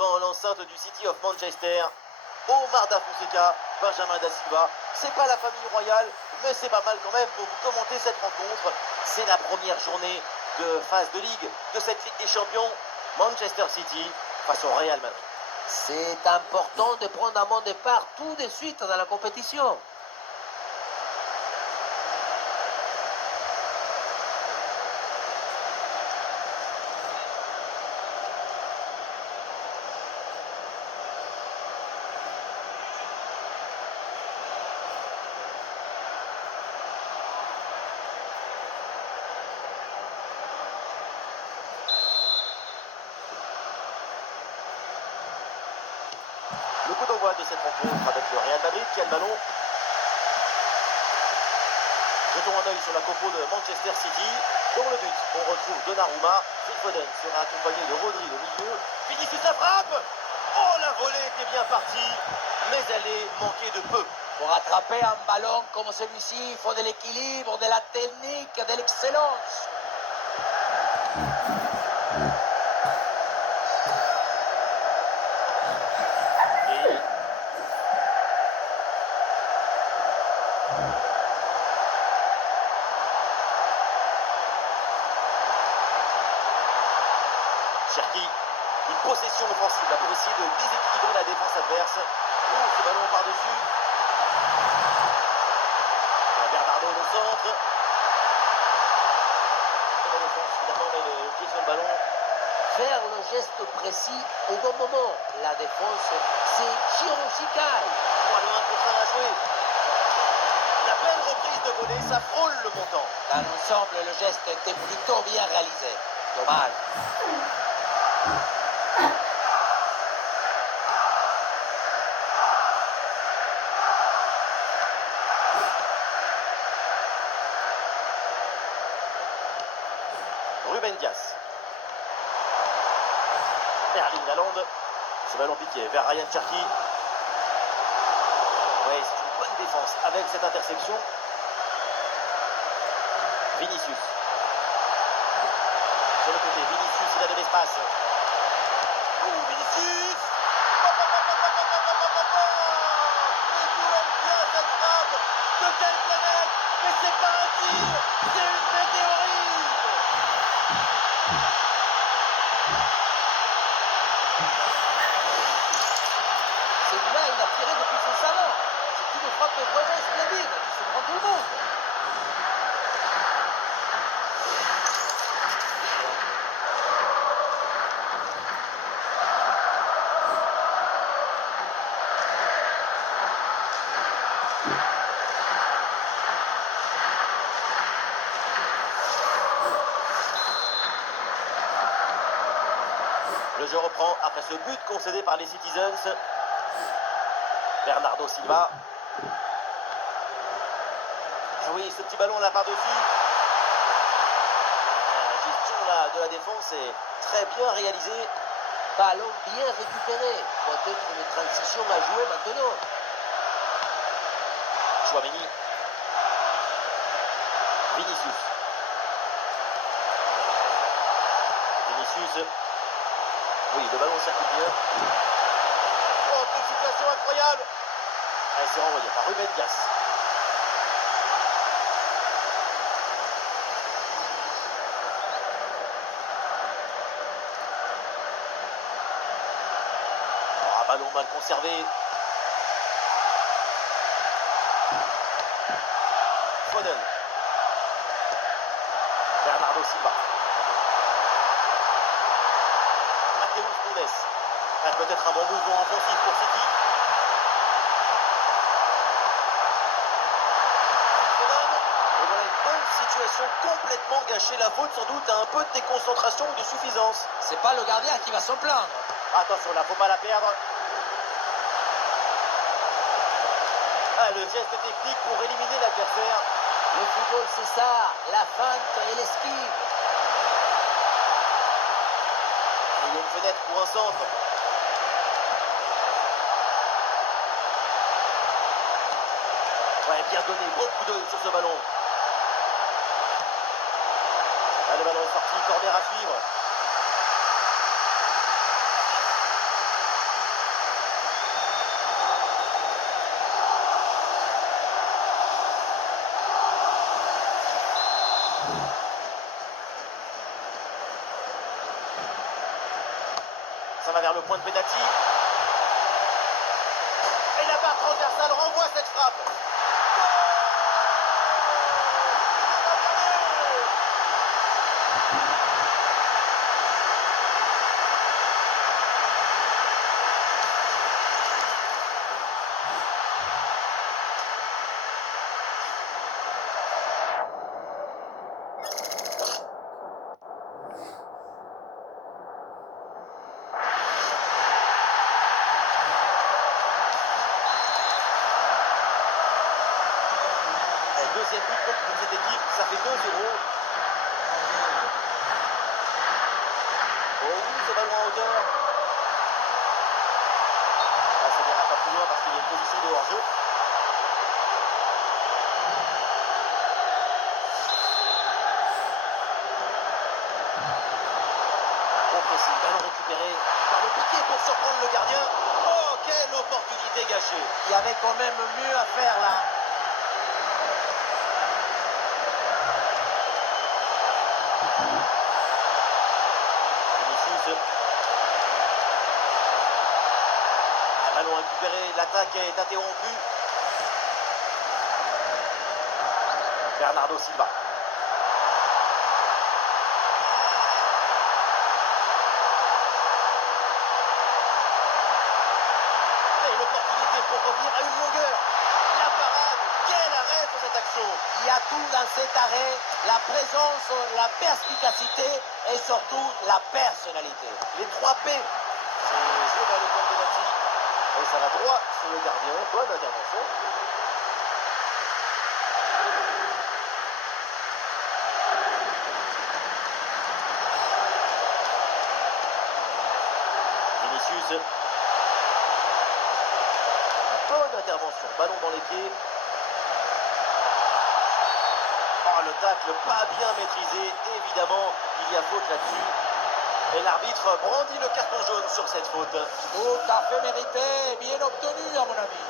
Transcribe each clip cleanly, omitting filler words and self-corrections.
dans l'enceinte du City of Manchester. Omar Da Fonseca, Benjamin Da Silva. C'est pas la famille royale, mais c'est pas mal quand même pour vous commenter cette rencontre. C'est la première journée de phase de Ligue de cette Ligue des Champions. Manchester City face au Real Madrid. C'est important de prendre un bon départ tout de suite dans la compétition. Le coup d'envoi de cette rencontre avec le Real Madrid qui a le ballon. Jetons un œil sur la compo de Manchester City. Dans le but, on retrouve Donnarumma. Phil Foden sera accompagné de Rodri au milieu. Vinicius la frappe. Oh, la volée était bien partie, mais elle est manquée de peu. Pour attraper un ballon comme celui-ci, il faut de l'équilibre, de la technique, de l'excellence. Cherki, une possession offensive là pour essayer de déséquilibrer la défense adverse. Oh, ce ballon par-dessus. Bernardo au centre. La défense finalement met le pied sur le ballon. Faire le geste précis au bon moment. La défense, c'est chirurgical. Oh, le 1 contre 1 à jouer. La belle reprise de volée, ça frôle le montant. Dans l'ensemble, le geste était plutôt bien réalisé. Dommage. Ruben Dias. Erling Haaland. Ce ballon piqué vers Ryan Cherki. Oui, c'est une bonne défense avec cette interception. Vinicius. Sur le côté, Vinicius, il a de l'espace. Oh, Vinicius! Mais d'où elle vient cette frappe? De quelle planète? Mais c'est pas un tir, c'est une météorite! Celui-là, il a tiré depuis son salon. C'est une frappe vraiment splendide qui surprend tout le monde. Le jeu reprend après ce but concédé par les Citizens. Bernardo Silva. Ah oui, ce petit ballon là par-dessus. La gestion là de la défense est très bien réalisée. Ballon bien récupéré. Peut-être une transition à jouer maintenant. Chouameni. Vinicius. Vinicius. Oui, le ballon circule bien. Oh, quelle situation incroyable! Allez, c'est renvoyé par Ruben Dias. Oh, un ballon mal conservé. Foden. Bernardo Silva. Mateus Nunes. Ah, peut-être un bon mouvement offensif pour City. Et voilà une bonne situation complètement gâchée. La faute sans doute à un peu de déconcentration ou de suffisance. C'est pas le gardien qui va s'en plaindre. Attention, là, faut pas la perdre. Ah, le geste technique pour éliminer l'adversaire. Le football, c'est ça. La feinte et l'esquive. Et il y a une fenêtre pour un centre. Ouais, bien donné, bon coup d'œil sur ce ballon. Ah, le ballon est sorti, corner à suivre. Ça va vers le point de pénalty. Et la barre transversale renvoie cette frappe. Deuxième but pour cette équipe, ça fait 2-0. Oh oui, ce ballon en hauteur. Ah, ça n'ira pas plus loin parce qu'il y a une position de hors-jeu. Bon pressing, ballon récupéré par le piqué pour surprendre le gardien. Oh, quelle opportunité gâchée. Il y avait quand même mieux à faire là. Vinicius. Ballon récupéré, l'attaque est interrompue. Bernardo Silva. Et l'opportunité pour revenir à une longueur. La parade, quel arrêt pour cette action. Il y a tout dans cet arrêt, la présence, la perspicacité et surtout la personnalité. Les 3 P. C'est joué vers le point de pénalty. Et ça va droit sur le gardien. Bonne intervention. Vinicius. Bonne intervention. Ballon dans les pieds. Oh, le tacle pas bien maîtrisé. Évidemment, il y a faute là-dessus. Et l'arbitre brandit le carton jaune sur cette faute. Tout à fait mérité, bien obtenu à mon avis.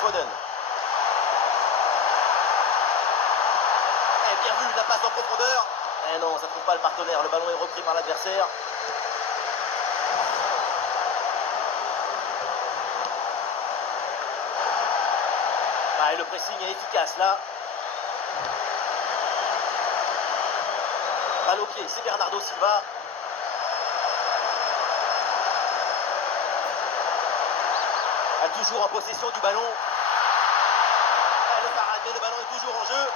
Foden. Et bien vu, la passe en profondeur. Eh non, ça ne trouve pas le partenaire. Le ballon est repris par l'adversaire. Ah, et le pressing est efficace là. Balle au pied, c'est Bernardo Silva. Toujours en possession du ballon. Ah, le parade, mais le ballon est toujours en jeu.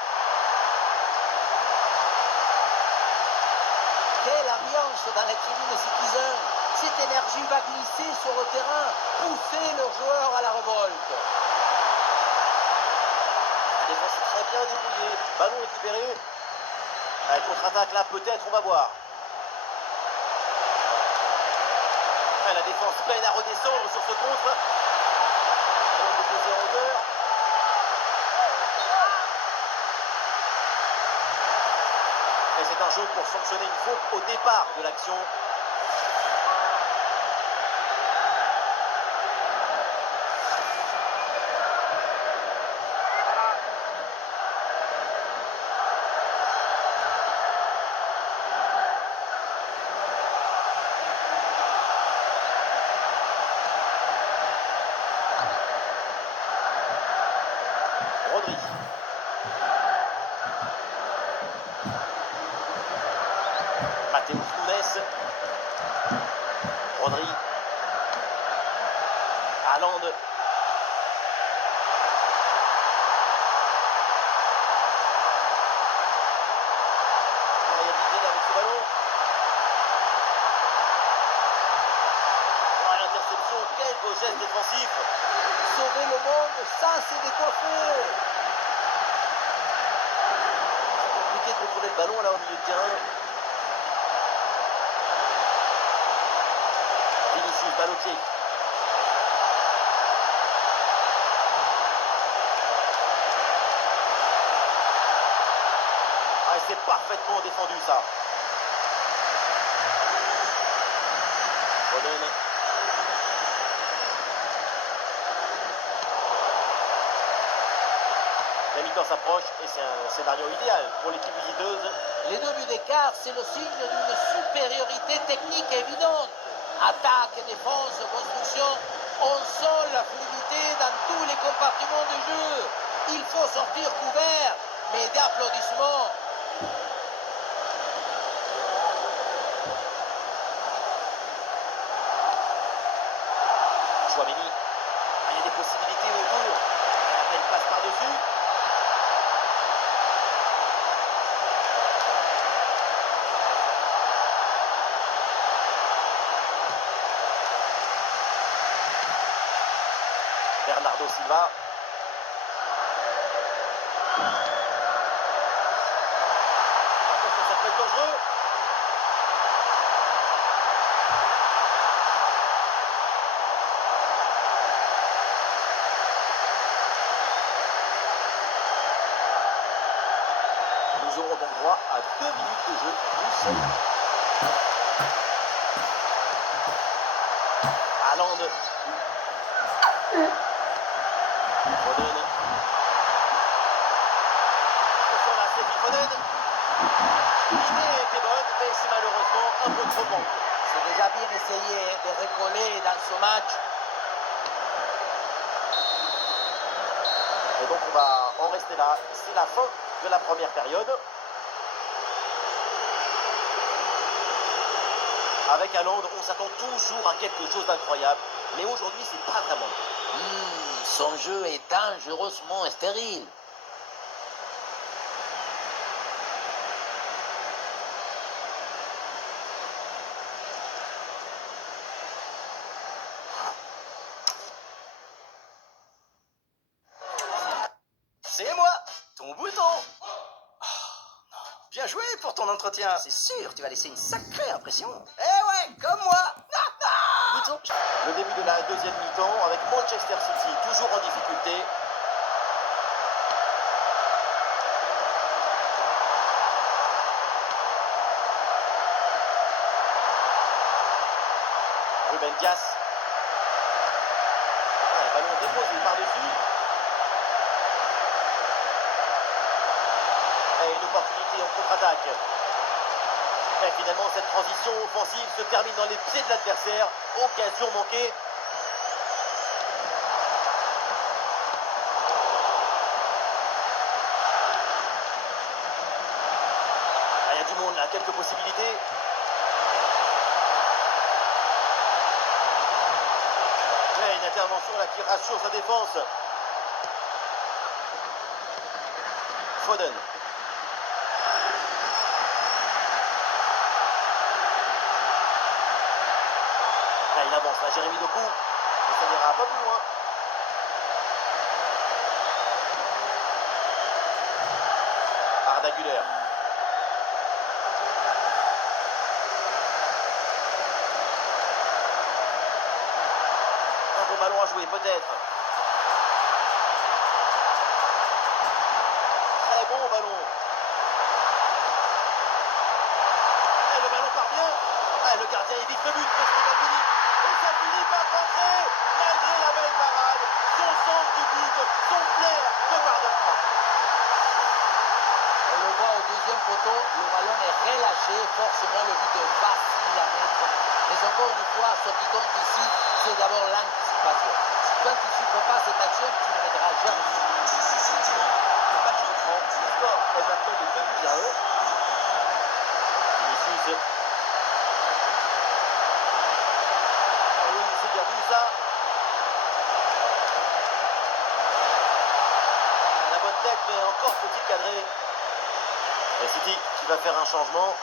Quelle ambiance dans les tribunes Citizen. Cette énergie va glisser sur le terrain, pousser leurs joueurs à la révolte. La défense est très bien débrouillée. Ballon récupéré. Ah, contre-attaque là, peut-être, on va voir. Ah, la défense peine à redescendre sur ce contre. Et c'est un jeu pour sanctionner une faute au départ de l'action. Rodri. Matheus Nunes. Rodri. Haaland. Avec ce ballon. Oh, l'interception, quel beau geste défensif. Sauver le monde, ça c'est décoiffé. Compliqué de contrôler le ballon là au milieu de terrain. Vinicius, balle au pied. Ah, c'est parfaitement défendu ça. Foden. La mi-temps s'approche et c'est un scénario idéal pour l'équipe visiteuse. Les 2 buts d'écart, c'est le signe d'une supériorité technique évidente. Attaque, défense, construction, on sent la fluidité dans tous les compartiments du jeu. Il faut sortir couvert, mais d'applaudissements. Chouameni. Il y a des possibilités autour. La belle passe par-dessus. Bernardo Silva. Attention, ça peut être dangereux. Nous aurons donc droit à 2 minutes de jeu. Haaland. Foden. Attention là, c'est Foden. L'idée était bonne, mais c'est malheureusement un peu trop bon. C'est déjà bien essayé de recoller dans ce match. Et donc on va en rester là. C'est la fin de la première période. Avec Haaland, on s'attend toujours à quelque chose d'incroyable. Mais aujourd'hui, c'est pas vraiment le cas. Son jeu est dangereusement stérile. C'est moi, ton bouton. Bien joué pour ton entretien. C'est sûr, tu vas laisser une sacrée impression. Eh ouais, comme moi. Bouton. Le début de la deuxième mi-temps avec Manchester City toujours en difficulté. Ruben Dias. Le ballon déposé par-dessus. Et une opportunité en contre-attaque. Et finalement, cette transition offensive se termine dans les pieds de l'adversaire. Occasion manquée. Il y a du monde là, quelques possibilités. Et une intervention là qui rassure sa défense. Foden. Là, il avance, là, Jérémy Doku. Et ça n'ira pas plus loin. Arda Güler. Un bon ballon à jouer, peut-être. Très bon ballon. Et le ballon part bien. Ah, le gardien évite le but, mais c'est pas fini. Et ça finit par rentrer, malgré la belle parade. Son sens du but, son flair ne pardonne pas. On le voit au deuxième poteau, le ballon est relâché, forcément le but est facile à mettre. Mais encore une fois, ce qui compte ici, c'est d'abord l'anticipation. Quand tu ne supportes pas cette action, tu ne mettras jamais. Le match reprend, le score est maintenant de 2-1. Vinicius. Ah oui, c'est bien vu ça. Ah, la bonne tête, mais encore faut-il cadrer. Et City qui va faire un changement.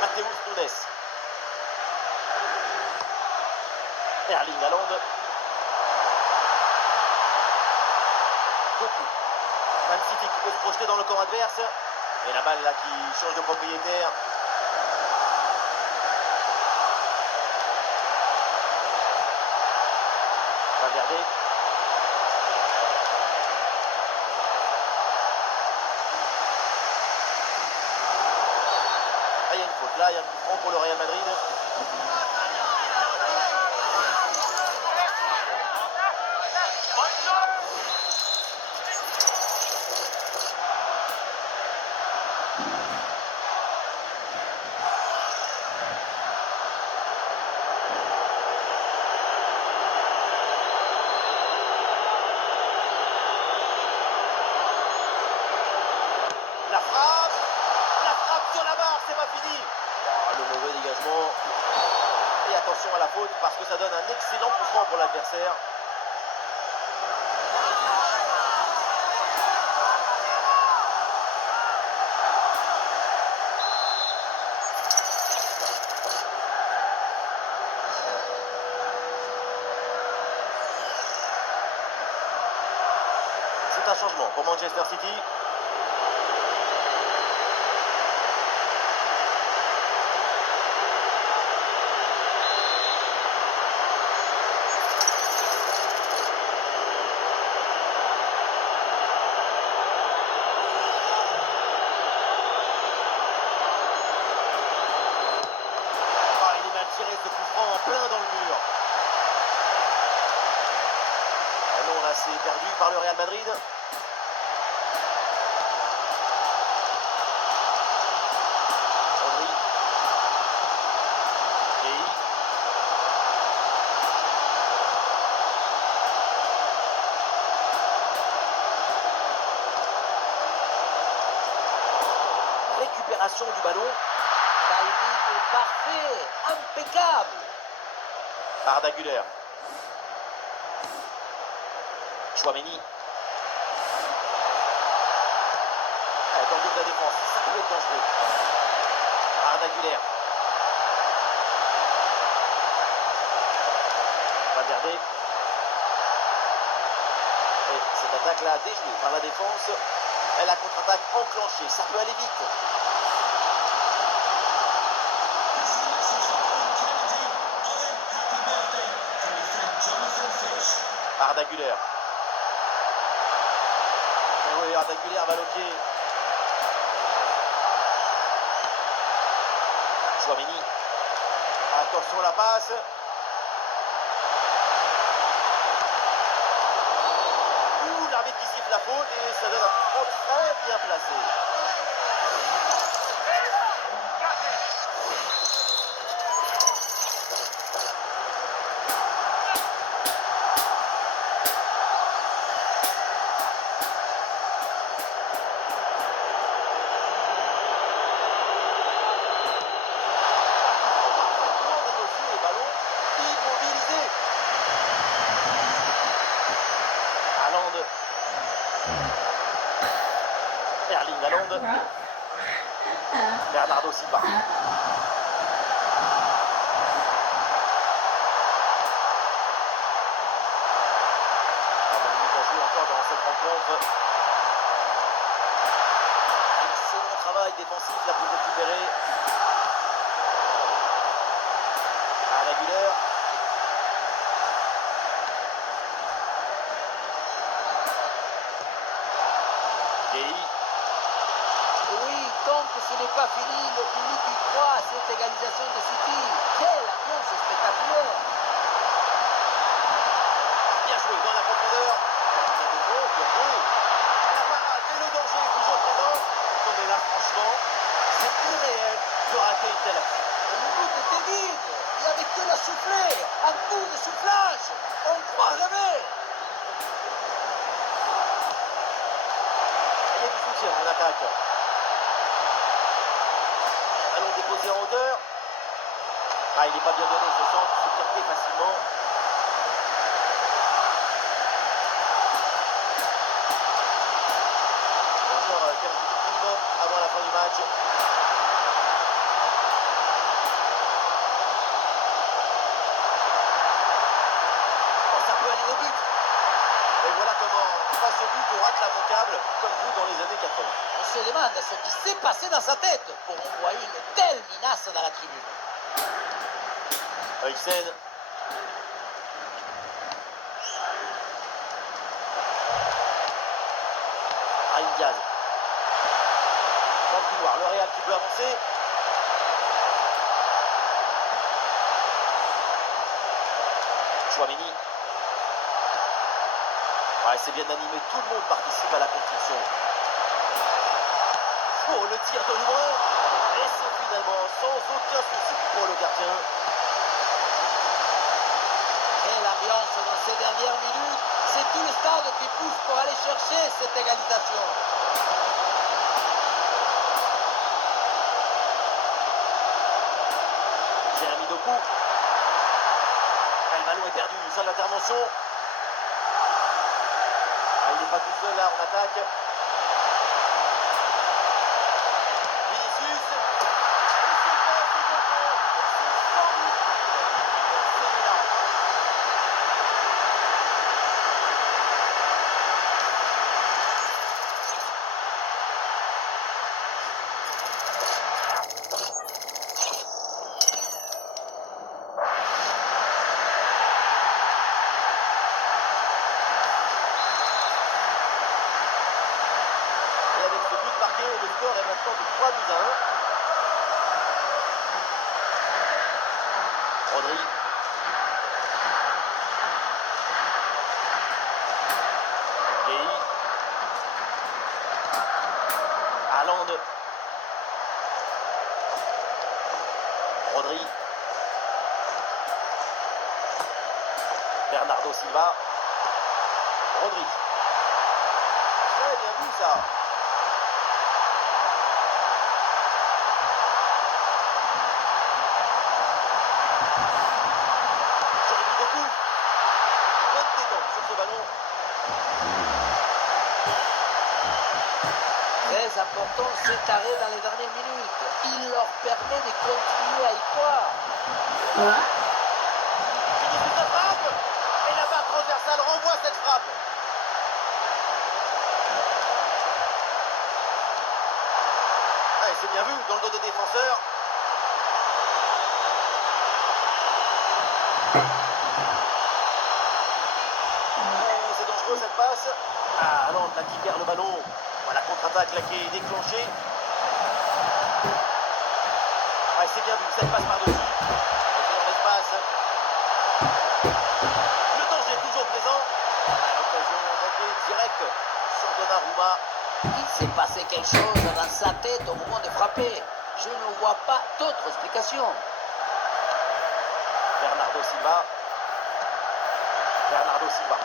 Matheus Nunes. Erling Haaland. Doku. Man City qui peut se projeter dans le camp adverse. Et la balle là qui change de propriétaire. Valverde. Ah, il y a une faute là, il y a un coup franc pour le Real Madrid. La frappe sur la barre, c'est pas fini. Oh, le mauvais dégagement. Et attention à la faute parce que ça donne un excellent coup franc pour l'adversaire. C'est un changement pour Manchester City. Tirer ce coup franc en plein dans le mur. Ah non, là c'est perdu par le Real Madrid. Rodri. Gay. Récupération du ballon. Timing parfait, impeccable. Arda Güler. Chouameni. Dans le dos de la défense, ça peut être dangereux. Arda Güler. Valverde. Et cette attaque là déjouée par la défense. Et la contre-attaque enclenchée, ça peut aller vite. Arda Güler. Et oui, Arda Güler va loquer. Chouameni. Attention la passe. Ouh, l'arbitre qui siffle la faute et ça donne un coup franc très bien placé. Erling Haaland. Bernardo Silva. Encore dans cette rencontre. Excellent travail défensif là pour récupérer. Arda Güler. Oui, tant que ce n'est pas fini, le public y croit à cette égalisation de City. Quelle ambiance spectaculaire! Bien joué dans la profondeur. La parade et le danger est toujours présent. Mais là, franchement, c'est irréel de rater une telle action. Le but était vide. Il n'y avait que la souffler. Un coup de soufflage. On ne croit jamais. Il y a du soutien en attaque. Allons déposer en hauteur. Ah, il n'est pas bien donné ce centre, c'est capté facilement. Encore quelques minutes avant la fin du match. Oh, ça peut aller au but. Et voilà comment face au but on rate l'immanquable, comme vous dans les années 80. On se demande ce qui s'est passé dans sa tête pour envoyer une telle menace dans la tribune. Huysen. peut avancer. Chouameni. Ouais, c'est bien animé, tout le monde participe à la construction. Oh, le tir de loin. Et c'est finalement sans aucun souci pour le gardien. Et l'ambiance dans ces dernières minutes, c'est tout le stade qui pousse pour aller chercher cette égalisation. Jérémy Doku. Le ballon est perdu, fin de l'intervention. Ah, il n'est pas tout seul là en attaque. Vinicius. Et c'est pas ce bon goal. Et c'est formidable. C'est là. Et avec ce but marqué, le score est maintenant de 3-1. Rodri. Gueye. Haaland. Rodri. Bernardo Silva. Rodri. Très bien vu ça. Jérémy Doku. Bonne détente sur ce ballon. Très important cet arrêt dans les dernières minutes. Il leur permet de continuer à y croire. Vinicius la frappe. Et la barre transversale renvoie cette frappe. Ah, et c'est bien vu dans le dos des défenseurs. Oh, c'est dangereux cette passe. Ah non, là qui perd le ballon. Voilà, contre-attaque là qui est déclenchée. Ah, c'est bien vu, cette passe par-dessus. Et dans l'espace. Le danger est toujours présent. Ah, l'occasion manquée directe sur Donnarumma. Il s'est passé quelque chose dans sa tête au moment de frapper. Je ne vois pas d'autre explication. Bernardo Silva. Bernardo Silva.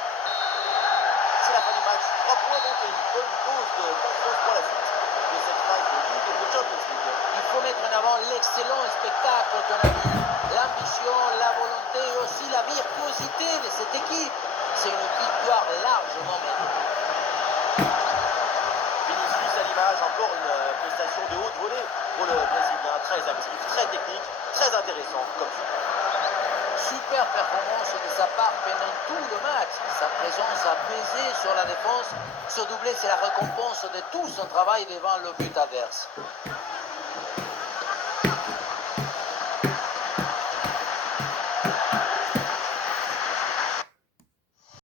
C'est la fin du match. 3 points donc et une bonne dose de confiance pour la suite de cette phase de Ligue de Champions League. Il faut mettre en avant l'excellent spectacle qu'on a vu, l'ambition, la volonté et aussi la virtuosité de cette équipe. C'est une victoire largement méritée. Vinicius à l'image, encore une prestation de haute volée pour le Brésilien, très actif, très technique, très intéressant comme ça. Super performance de sa part pendant tout le match. Sa présence a pesé sur la défense. Ce doublé, c'est la récompense de tout son travail devant le but adverse.